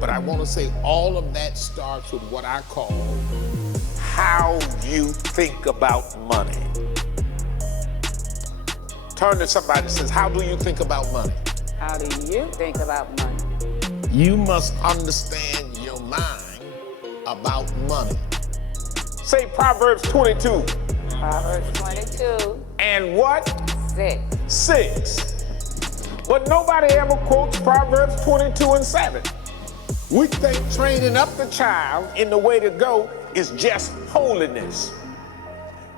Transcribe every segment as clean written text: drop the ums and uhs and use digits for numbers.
But I want to say all of that starts with what I call how you think about money. Turn to somebody that says, how do you think about money? How do you think about money? You must understand your mind about money. Say Proverbs 22. Proverbs 22. And what? 6. 6. But nobody ever quotes Proverbs 22 and 7. We think training up the child in the way to go is just holiness.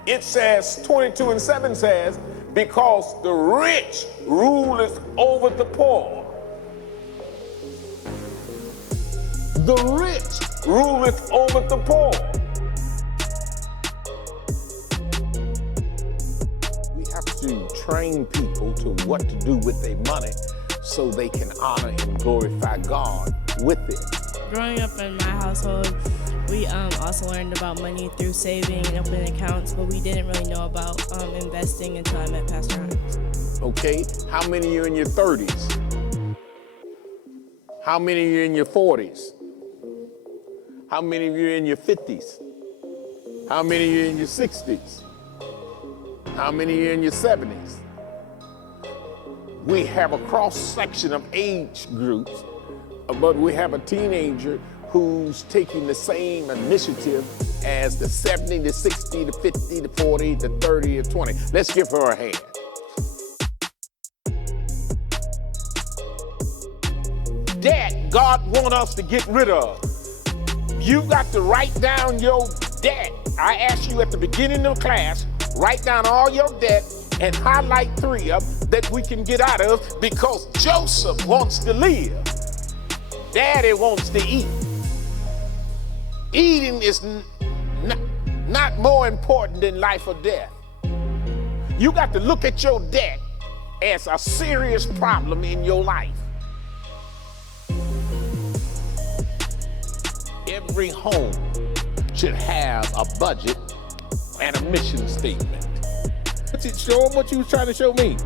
It says, 22 and 7 says, because the rich ruleth over the poor. The rich ruleth over the poor. We have to train people to what to do with their money so they can honor and glorify God with it. Growing up in my household, we also learned about money through saving and opening accounts, but we didn't really know about investing until I met Pastor Hines. Okay, how many of you in your 30s? How many of you in your 40s? How many of you in your 50s? How many of you in your 60s? How many of you in your 70s? We have a cross-section of age groups, but we have a teenager who's taking the same initiative as the 70, the 60, the 50, the 40, the 30, the 20. Let's give her a hand. Debt, God wants us to get rid of. You got to write down your debt. I asked you at the beginning of class, write down all your debt and highlight 3 of them that we can get out of, because Joseph wants to live. Daddy wants to eat. Eating is not more important than life or death. You got to look at your debt as a serious problem in your life. Every home should have a budget and a mission statement. Show them what you was trying to show me.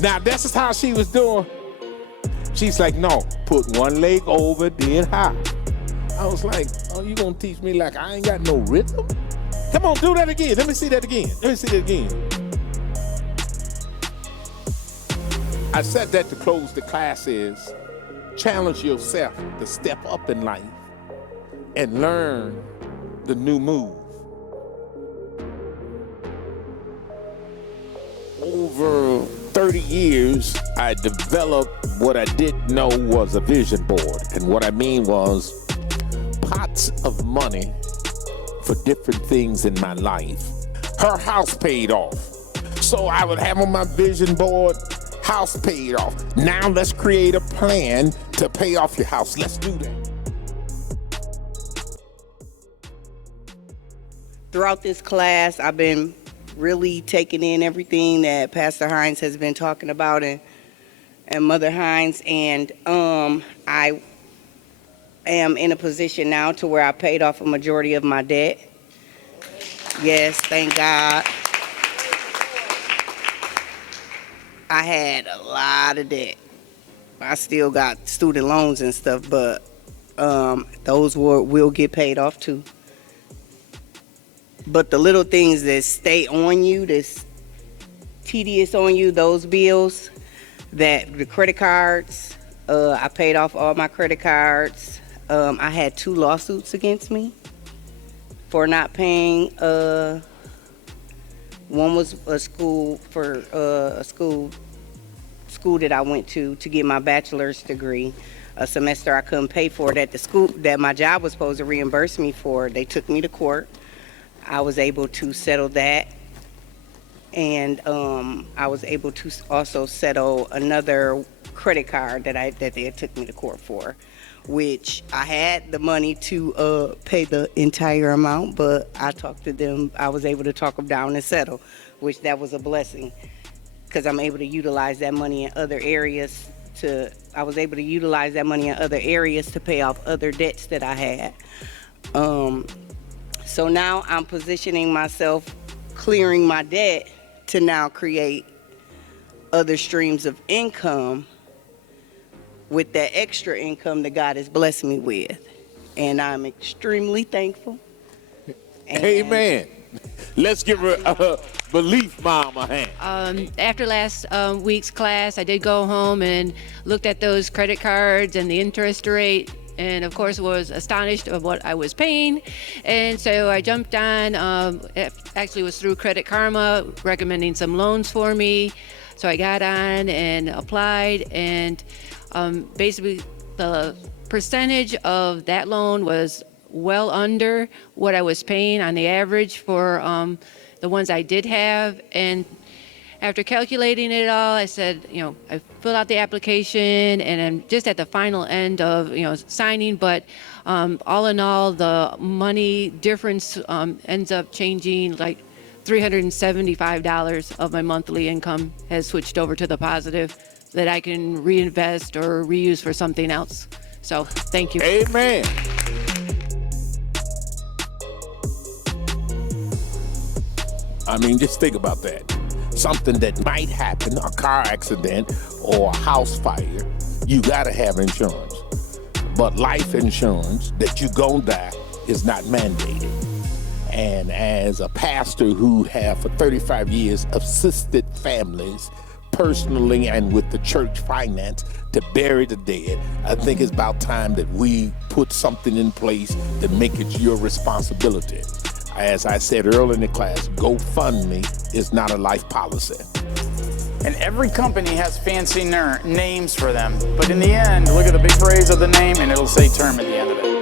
Now, this is how she was doing. She's like, no, put one leg over, then high. I was like, oh, you gonna teach me like I ain't got no rhythm? Come on, do that again. Let me see that again. Let me see that again. I said that to close the class is, challenge yourself to step up in life and learn the new move. Over 30 years, I developed what I didn't know was a vision board. And what I mean was pots of money for different things in my life. Her house paid off. So I would have on my vision board, house paid off. Now let's create a plan to pay off your house. Let's do that. Throughout this class, I've been really taking in everything that Pastor Hines has been talking about and Mother Hines, and I am in a position now to where I paid off a majority of my debt. Yes, thank God. I had a lot of debt. I still got student loans and stuff, but those will get paid off too. But the little things that stay on you, that's tedious on you, those bills, that the credit cards, I paid off all my credit cards. I had 2 lawsuits against me for not paying. One was a school that I went to get my bachelor's degree. A semester I couldn't pay for that the school that my job was supposed to reimburse me for. They took me to court. I was able to settle that, and I was able to also settle another credit card that they had took me to court for, which I had the money to pay the entire amount, but I talked to them. I was able to talk them down and settle, which that was a blessing, because I'm able to utilize that money in other areas to pay off other debts that I had. So now I'm positioning myself, clearing my debt, to now create other streams of income with that extra income that God has blessed me with. And I'm extremely thankful. And Amen. Let's give her a belief mom a hand. After last week's class, I did go home and looked at those credit cards and the interest rate, and of course was astonished of what I was paying. And so I jumped on, it actually was through Credit Karma recommending some loans for me. So I got on and applied, and basically the percentage of that loan was well under what I was paying on the average for the ones I did have. And after calculating it all, I said, I filled out the application, and I'm just at the final end of, signing. But all in all, the money difference ends up changing. Like $375 of my monthly income has switched over to the positive that I can reinvest or reuse for something else. So thank you. Amen. I mean, just think about that. Something that might happen, a car accident or a house fire, you gotta have insurance. But life insurance, that you gon' die, is not mandated. And as a pastor who have for 35 years assisted families personally and with the church finance to bury the dead, I think it's about time that we put something in place to make it your responsibility. As I said earlier in the class, GoFundMe is not a life policy. And every company has fancy names for them. But in the end, look at the big phrase of the name and it'll say term at the end of it.